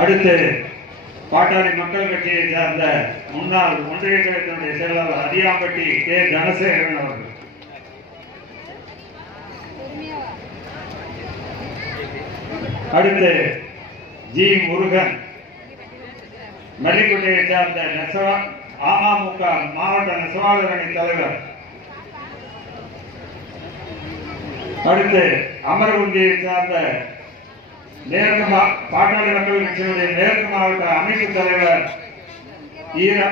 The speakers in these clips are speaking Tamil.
அடுத்து பாட்டாளி மக்கள் கட்சியை சார்ந்த முன்னாள் ஒன்றிய கழகத்தினுடைய செயலாளர் அதியாம்பட்டி கே தனசேகரன் அவர்கள். அடுத்து ஜி முருகன் மல்லிக்குட்டையை சார்ந்த அமமுக மாவட்ட நெசவாளர் அணி தலைவர். அடுத்து அமர்குந்தியை சார்ந்த மேற்கு பாட்டாளி மக்கள் கட்சியினுடைய மேற்கு மாவட்ட அமைப்பு தலைவர் ஈரா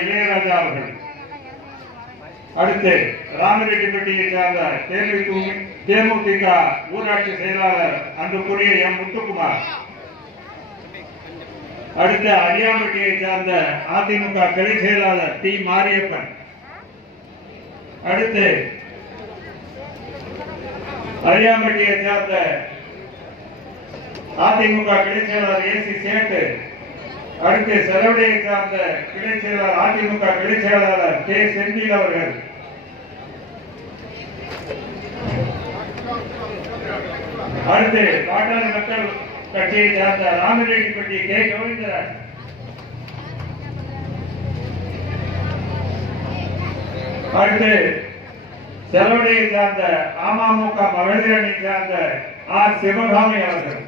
இளையராஜா அவர்கள். அடுத்து ராமரெட்டிப்பட்டியை சார்ந்த தேமுதிக ஊராட்சி செயலாளர் அன்புக்குரிய எம் முத்துக்குமார். அடுத்து அரியாம்பட்டியை சார்ந்த அதிமுக கிளை செயலாளர் டி மாரியப்பன். அடுத்து அரியாம்பட்டியை சார்ந்த அதிமுக கிளை செயலாளர் ஏ சி சேட்டு. அடுத்து செலவடையை சார்ந்த கிளை செயலாளர் அதிமுக கிளை செயலாளர் கே செந்தில் அவர்கள். அடுத்து பாட்டாளி மக்கள் கட்சியை சார்ந்த ராமரெட்டிப்பட்டி கே கோவிந்தராஜ். அடுத்து செலவடையை சார்ந்த அமமுக மகளிர் அணி சார்ந்த ஆர் சிவகாமி அவர்கள்.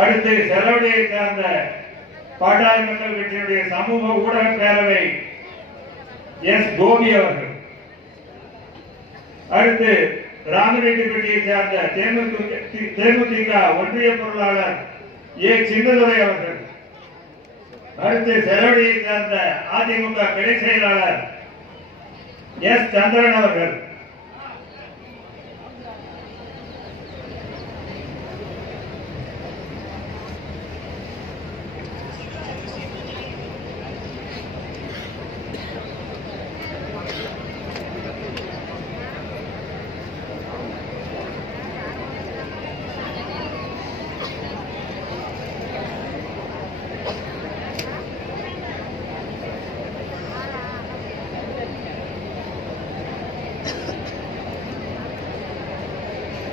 அடுத்து செலவடையை சார்ந்த பாட்டாளி மக்கள் கட்சியினுடைய சமூக ஊடக பேரவை எஸ் கோபி அவர்கள். அடுத்து ராமரெட்டிப்பட்டியை சார்ந்த தேமுதிக ஒன்றிய பொருளாளர் ஏ சின்னதுரை அவர்கள். அடுத்து செலவடையை சார்ந்த அதிமுக கிளை செயலாளர் எஸ் சந்திரன் அவர்கள்.